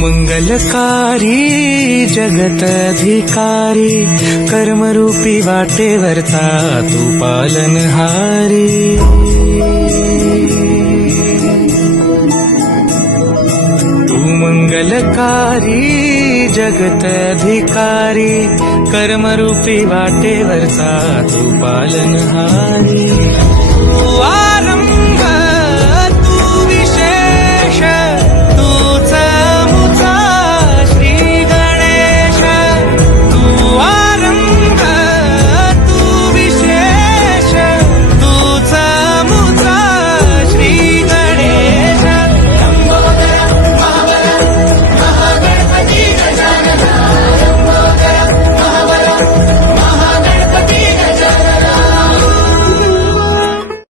मंगलकारी जगत अधिकारी कर्मरूपी वाटेवरचा तू पालनहारी। तू मंगलकारी जगत अधिकारी कर्मरूपी वाटेवरचा तू पालनहारी।